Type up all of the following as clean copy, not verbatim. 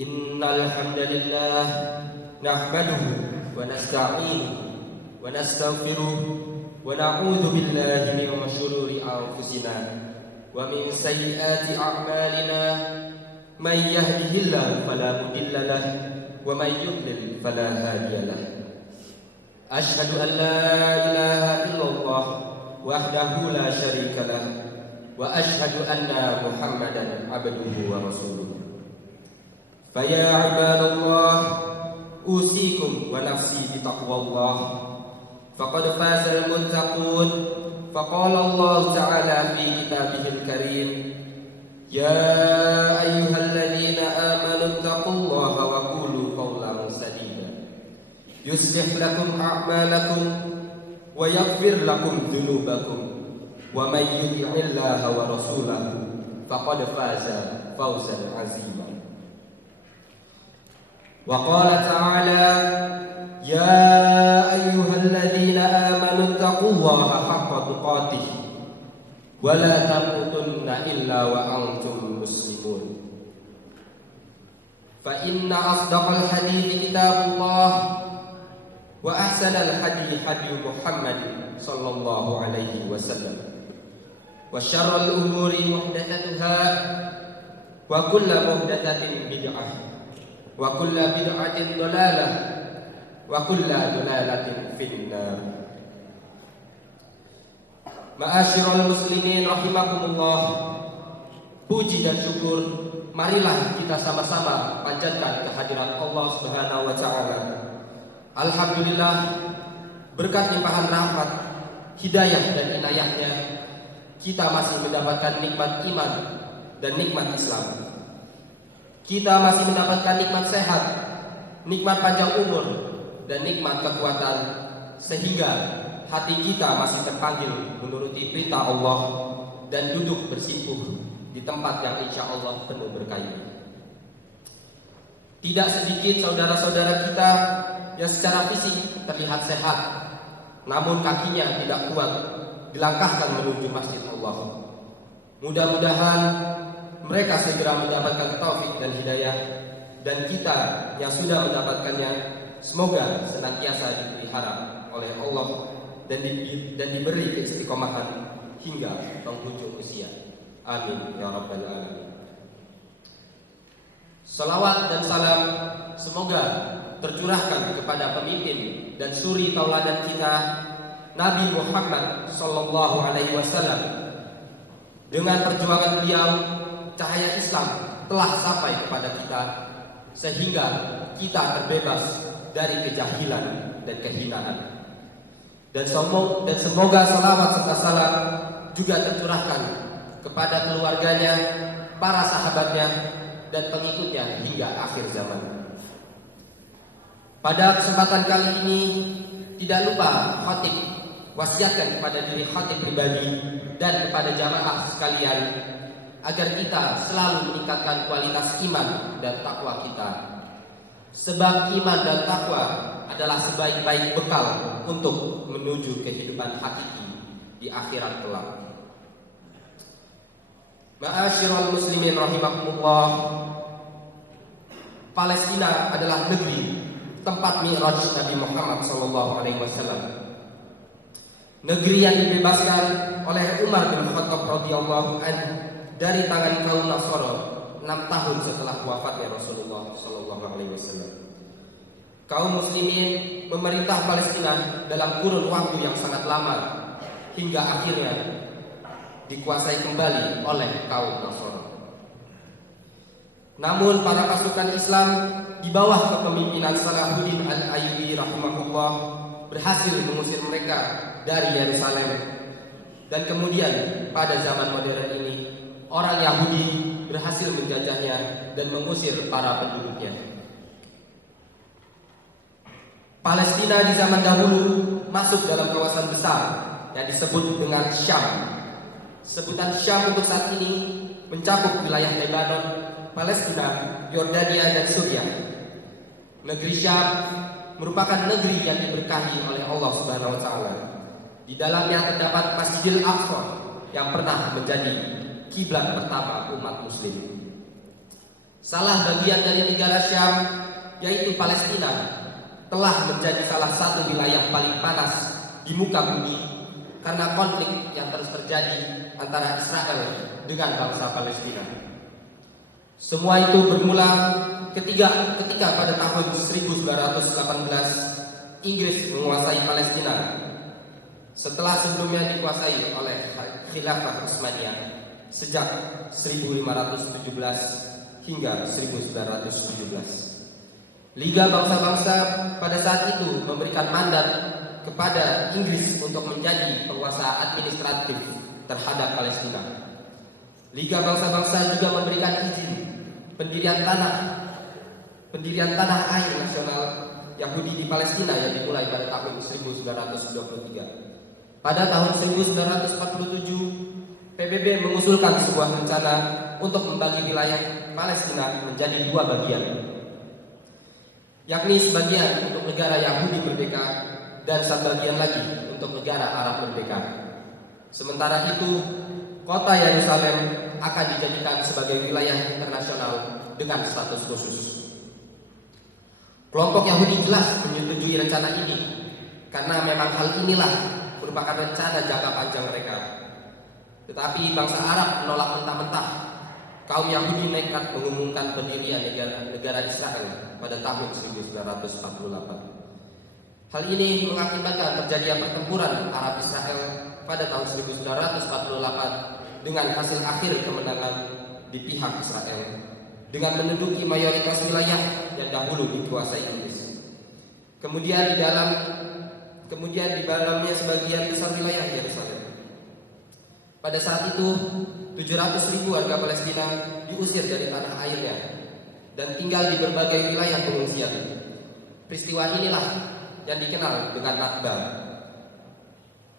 Innal hamdalillah nahmaduhu wa nasta'inuhu wa nastaghfiruh wa na'udzu billahi min shururi anfusina wa min sayyiati a'malina may yahdihillahu fala mudilla lahu wa may yudlil fala hadiya lahu. Ashhadu an la ilaha illallah wahdahu la syarika lahu wa ashhadu anna Muhammadan abduhu wa rasuluh. Faya ibadallah usikum wa nafsi bitaqwallah faqad fazal muttaqun. Faqala Allah ta'ala fi kitabihil karim, ya ayyuhalladzina amanu taqullaha wa qulu qawlan sadida yuslih lakum a'malakum wa yaghfir lakum dhunubakum wa may yuti'illaha wa rasulahu faqad faza fawzan 'azima. Wa qala ta'ala, ya ayyuhalladzina amanu taqullaha haqqa tuqatih wa la tamutunna illa wa antum muslimun. Fa inna asdaqal hadithi kitabullah wa ahsanal hadi hadi Muhammad sallallahu alaihi wasallam wa syarrul umuri muhdatsatuha wa kullu muhdatsatin bid'ah wa kullu bid'atin dhalalah wa kullu dhalalatin finnar. Ma'asyiral muslimin rahimakumullah, puji dan syukur marilah kita sama-sama panjatkan kehadirat Allah Subhanahu wa taala. Alhamdulillah, berkat limpahan rahmat, hidayah dan inayahnya kita masih mendapatkan nikmat iman dan nikmat Islam. Kita masih mendapatkan nikmat sehat, nikmat panjang umur, dan nikmat kekuatan, sehingga hati kita masih terpanggil menuruti perintah Allah dan duduk bersimpuh di tempat yang insya Allah penuh berkah. Tidak sedikit saudara-saudara kita yang secara fisik terlihat sehat, namun kakinya tidak kuat dilangkahkan menuju masjid Allah. Mudah-mudahan mereka segera mendapatkan taufik dan hidayah, dan kita yang sudah mendapatkannya semoga senantiasa dipelihara oleh Allah dan diberi keistiqomahan hingga penghujung usia. Amin ya rabbal alamin. Salawat dan salam semoga tercurahkan kepada pemimpin dan suri tauladan kita, Nabi Muhammad sallallahu alaihi wasallam. Dengan perjuangan beliau, cahaya Islam telah sampai kepada kita, sehingga kita terbebas dari kejahilan dan kehinaan. Dan semoga salawat serta salam juga tercurahkan kepada keluarganya, para sahabatnya, dan pengikutnya hingga akhir zaman. Pada kesempatan kali ini, tidak lupa khatib wasiatkan kepada diri khatib pribadi dan kepada jamaah sekalian agar kita selalu meningkatkan kualitas iman dan takwa kita. Sebab iman dan takwa adalah sebaik-baik bekal untuk menuju kehidupan hakiki di akhirat kelak. Ma'asyiral muslimin rahimakumullah, Palestina adalah negeri tempat mi'raj Nabi Muhammad SAW. Negeri yang dibebaskan oleh Umar bin Khattab radhiyallahu anhu dari tangan kaum Nasara 6 tahun setelah wafatnya Rasulullah SAW. Kaum muslimin memerintah Palestina dalam kurun waktu yang sangat lama hingga akhirnya dikuasai kembali oleh kaum Nasara. Namun para pasukan Islam di bawah kepemimpinan Salahuddin Al-Ayyubi rahimahullah berhasil mengusir mereka dari Yerusalem. Dan kemudian pada zaman modern ini orang Yahudi berhasil menjajahnya dan mengusir para penduduknya. Palestina di zaman dahulu masuk dalam kawasan besar yang disebut dengan Syam. Sebutan Syam untuk saat ini mencakup wilayah Lebanon, Palestina, Yordania, dan Suriah. Negeri Syam merupakan negeri yang diberkahi oleh Allah Subhanahu wa taala. Di dalamnya terdapat Masjidil Aqsa yang pernah menjadi kiblat pertama umat muslim. Salah bagian dari negara Syam, yaitu Palestina, telah menjadi salah satu wilayah paling panas di muka bumi karena konflik yang terus terjadi antara Israel dengan bangsa Palestina. Semua itu bermula ketika pada tahun 1918 Inggris menguasai Palestina setelah sebelumnya dikuasai oleh Khilafah Utsmaniyah sejak 1517 hingga 1917. Liga Bangsa-Bangsa pada saat itu memberikan mandat kepada Inggris untuk menjadi penguasa administratif terhadap Palestina. Liga Bangsa-Bangsa juga memberikan izin pendirian tanah air nasional Yahudi di Palestina yang dimulai pada tahun 1923. Pada tahun 1947, PBB mengusulkan sebuah rencana untuk membagi wilayah Palestina menjadi dua bagian, yakni sebagian untuk negara Yahudi merdeka dan sebagian lagi untuk negara Arab merdeka. Sementara itu, kota Yerusalem akan dijadikan sebagai wilayah internasional dengan status khusus. Kelompok Yahudi jelas menyetujui rencana ini karena memang hal inilah merupakan rencana jangka panjang mereka. Tetapi bangsa Arab menolak mentah-mentah. Kaum Yahudi nekat mengumumkan pendirian negara Israel pada tahun 1948. Hal ini mengakibatkan terjadinya pertempuran Arab Israel pada tahun 1948 dengan hasil akhir kemenangan di pihak Israel dengan menduduki mayoritas wilayah yang dahulu dikuasai Inggris. Kemudian di dalamnya sebagian besar wilayah Yerusalem. Pada saat itu 700.000 warga Palestina diusir dari tanah airnya dan tinggal di berbagai wilayah pengungsian. Peristiwa inilah yang dikenal dengan Nakba.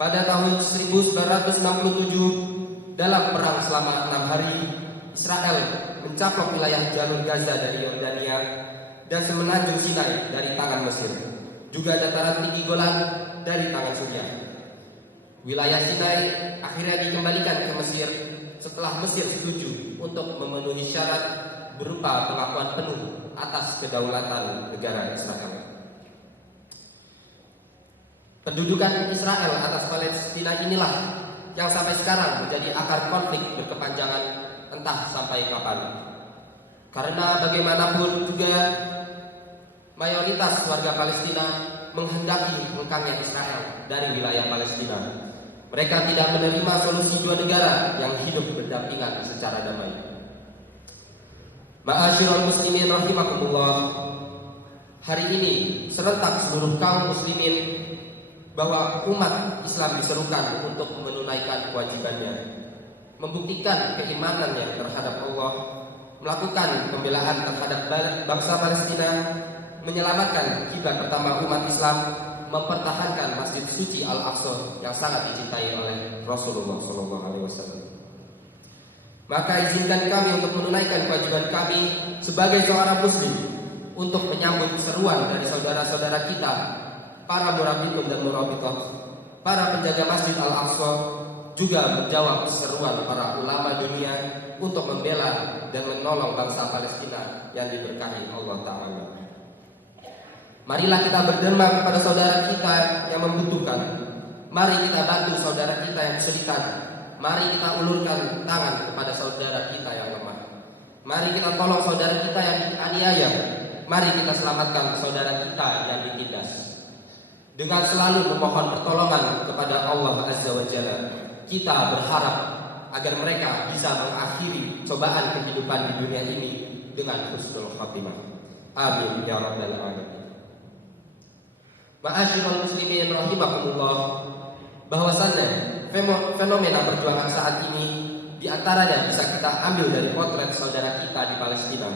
Pada tahun 1967, dalam perang selama 6 hari, Israel mencaplok wilayah jalur Gaza dari Yordania dan semenanjung Sinai dari tangan Mesir, juga dataran tinggi Golan dari tangan Suriah. Wilayah Sinai akhirnya dikembalikan ke Mesir setelah Mesir setuju untuk memenuhi syarat berupa pengakuan penuh atas kedaulatan negara Israel. Pendudukan Israel atas Palestina inilah yang sampai sekarang menjadi akar konflik berkepanjangan entah sampai kapan. Karena bagaimanapun juga mayoritas warga Palestina menghendaki hengkangnya Israel dari wilayah Palestina. Mereka tidak menerima solusi dua negara yang hidup berdampingan secara damai. Ma'asyiral muslimin rahimakumullah. Hari ini serentak seluruh kaum muslimin bahwa umat Islam diserukan untuk menunaikan kewajibannya, membuktikan keimanannya terhadap Allah, melakukan pembelaan terhadap bangsa Palestina, menyelamatkan kiblat pertama umat Islam, mempertahankan Masjid Suci Al-Aqsa yang sangat dicintai oleh Rasulullah SAW. Maka izinkan kami untuk menunaikan kewajiban kami sebagai seorang muslim untuk menyambut seruan dari saudara-saudara kita, para murabitun dan murabitah, para penjaga Masjid Al-Aqsa, juga menjawab seruan para ulama dunia untuk membela dan menolong bangsa Palestina yang diberkahi Allah Ta'ala. Marilah kita berderma kepada saudara kita yang membutuhkan. Mari kita bantu saudara kita yang kesulitan. Mari kita ulurkan tangan kepada saudara kita yang lemah. Mari kita tolong saudara kita yang dianiaya. Mari kita selamatkan saudara kita yang ditindas. Dengan selalu memohon pertolongan kepada Allah Azza wa Jalla, kita berharap agar mereka bisa mengakhiri cobaan kehidupan di dunia ini dengan husnul khatimah. Amin ya rabbal alamin. Ma'asyiral muslimin rahimakumullah, bahwasannya fenomena perjuangan saat ini diantaranya bisa kita ambil dari potret saudara kita di Palestina.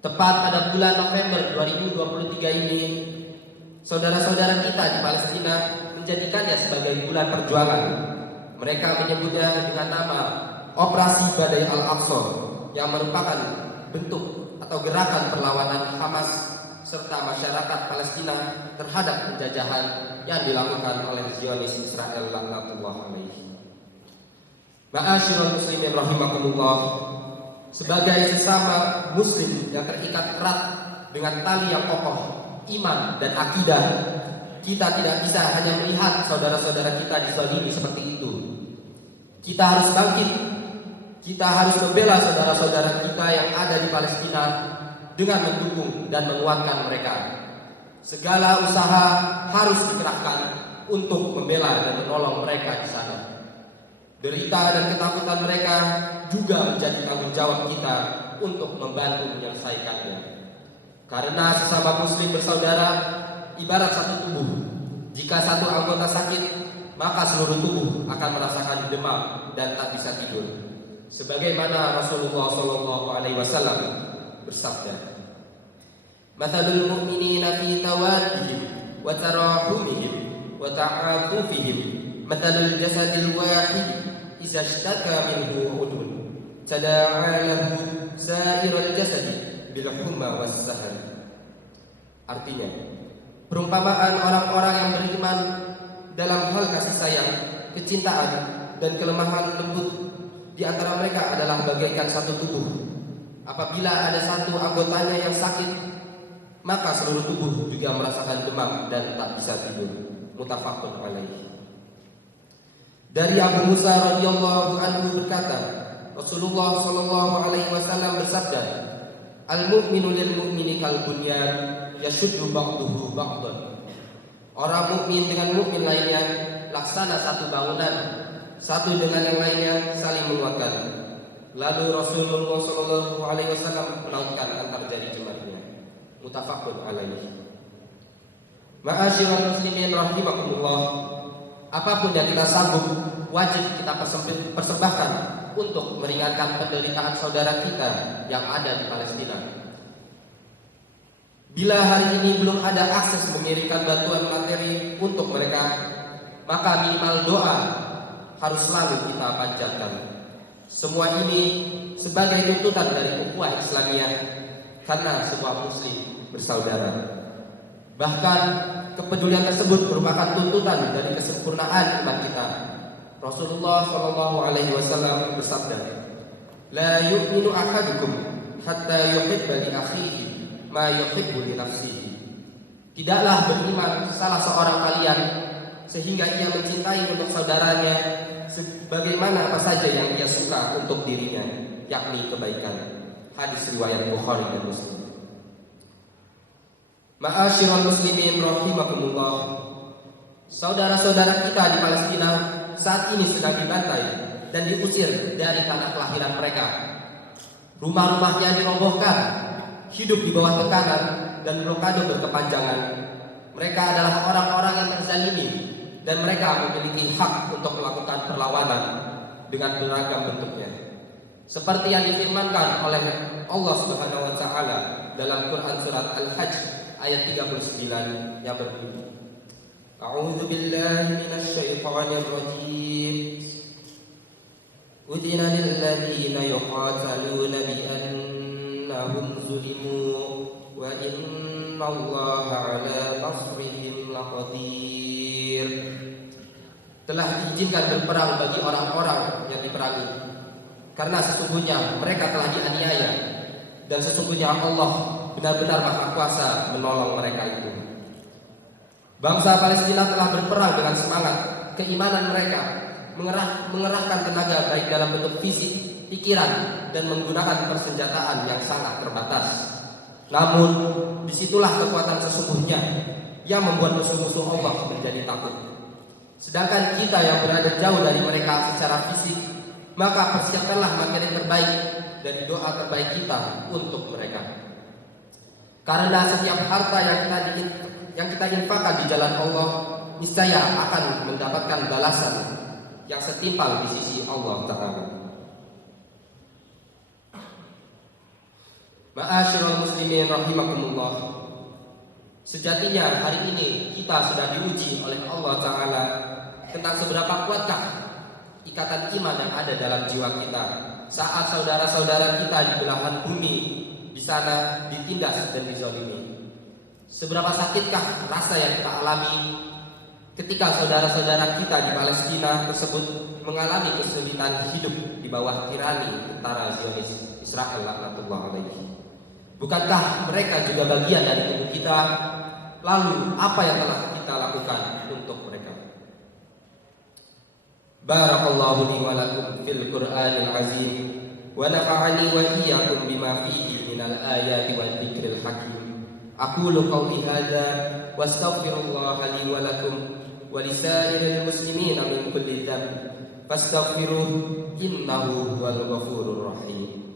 Tepat pada bulan November 2023 ini, saudara-saudara kita di Palestina menjadikannya sebagai bulan perjuangan. Mereka menyebutnya dengan nama Operasi Badai Al-Aqsa, yang merupakan bentuk atau gerakan perlawanan Hamas serta masyarakat Palestina terhadap penjajahan yang dilakukan oleh Zionis Israel laknatullah alaihi. Ma'asyiral muslimin rahimakumullah. sebagai sesama muslim yang terikat erat dengan tali yang kokoh, iman dan akidah, kita tidak bisa hanya melihat saudara-saudara kita dizalimi seperti itu. Kita harus bangkit. Kita harus membela saudara-saudara kita yang ada di Palestina dengan mendukung dan menguatkan mereka. Segala usaha harus dikerahkan untuk membela dan menolong mereka di sana. Derita dan ketakutan mereka juga menjadi tanggung jawab kita untuk membantu menyelesaikannya. Karena sesama muslim bersaudara ibarat satu tubuh. Jika satu anggota sakit, maka seluruh tubuh akan merasakan demam dan tak bisa tidur. Sebagaimana Rasulullah SAW bersabda, "Matsalul mu'minina fi tawaddihim wa tarahumihim wa ta'atufihim matsalul jasadil wahid idza ishtaka minhu 'udwun tada'a lahu sa'irul jasadi bil humma was sahar." Artinya, perumpamaan orang-orang yang beriman dalam hal kasih sayang, kecintaan dan kelemahan lembut di antara mereka adalah bagaikan satu tubuh. Apabila ada satu anggotanya yang sakit, maka seluruh tubuh juga merasakan demam dan tak bisa tidur. Muttafaqun alaihi. Dari Abu Musa radhiyallahu anhu berkata, Rasulullah sallallahu alaihi wasallam bersabda, "Al-mu'minu lil mu'mini kal bunyan yashuddu ba'duhu ba'dan." Orang mukmin dengan mukmin lainnya laksana satu bangunan, satu dengan yang lainnya saling menguatkan. Lalu Rasulullah sallallahu alaihi wasallam melautkan antar jari jemarinya. Muttafaqun alaihi. Ma'asyiral muslimin rahimakumullah. Apapun yang kita sanggup wajib kita persembahkan untuk meringankan penderitaan saudara kita yang ada di Palestina. Bila hari ini belum ada akses mengirimkan bantuan materi untuk mereka, maka minimal doa harus selalu kita panjatkan. Semua ini sebagai tuntutan dari ukhuwah Islamiyah karena semua muslim bersaudara. Bahkan kepedulian tersebut merupakan tuntutan dari kesempurnaan iman kita. Rasulullah Shallallahu Alaihi Wasallam bersabda, "La yu'minu ahadukum hatta yuhibba li akhihi ma yuhibbu li nafsihi." Tidaklah beriman salah seorang kalian sehingga ia mencintai untuk saudaranya sebagaimana apa saja yang ia suka untuk dirinya, yakni kebaikan. Hadis riwayat Bukhari dan Muslim. Ma'asyiral muslimin rahimakumullah. Saudara-saudara kita di Palestina saat ini sedang dibantai dan diusir dari tanah kelahiran mereka. Rumah-rumahnya dirobohkan, hidup di bawah tekanan dan blokade berkepanjangan. Mereka adalah orang-orang yang terzalimi dan mereka memiliki hak untuk melakukan perlawanan dengan beragam bentuknya. Seperti yang difirmankan oleh Allah Subhanahu wa taala dalam Quran surat Al-Hajj ayat 39 yang berbunyi, A'udzu billahi minasy syaithanir rajim. Udina lil ladzina yuqataluna bi annahum zulimu wa innallaha 'ala nasrihim laqadir. Telah diizinkan berperang bagi orang-orang yang diperangi, karena sesungguhnya mereka telah dianiaya dan sesungguhnya Allah benar-benar maha kuasa menolong mereka itu. Bangsa Palestina telah berperang dengan semangat keimanan mereka, mengerahkan tenaga baik dalam bentuk fisik, pikiran, dan menggunakan persenjataan yang sangat terbatas. Namun disitulah kekuatan sesungguhnya yang membuat musuh-musuh Allah menjadi takut. Sedangkan kita yang berada jauh dari mereka secara fisik, maka persiapkanlah materi terbaik dari doa terbaik kita untuk mereka. Karena setiap harta yang kita infakkan di jalan Allah niscaya akan mendapatkan balasan yang setimpal di sisi Allah Ta'ala. Ma'asyiral muslimin rahimakumullah. Sejatinya hari ini kita sudah diuji oleh Allah Ta'ala tentang seberapa kuatkah ikatan iman yang ada dalam jiwa kita saat saudara-saudara kita di belahan bumi di sana ditindas dan dizalimi. Seberapa sakitkah rasa yang kita alami ketika saudara-saudara kita di Palestina tersebut mengalami kesulitan hidup di bawah tirani tentara Zionis Israel laknatullah alaihi. Bukankah mereka juga bagian dari tubuh kita? Lalu apa yang telah kita lakukan untuk mereka? Barakallahu li wa lakum fil Qur'anil azim wa nafa'ani wa iyyakum bima fihi minal ayati wal dzikril hakim. Aqulu qawli hadza wastaghfirullaha li wa lakum wa lisairil muslimina min kulli dhanb fastaghfiruhu innahu huwal ghafurur rahim.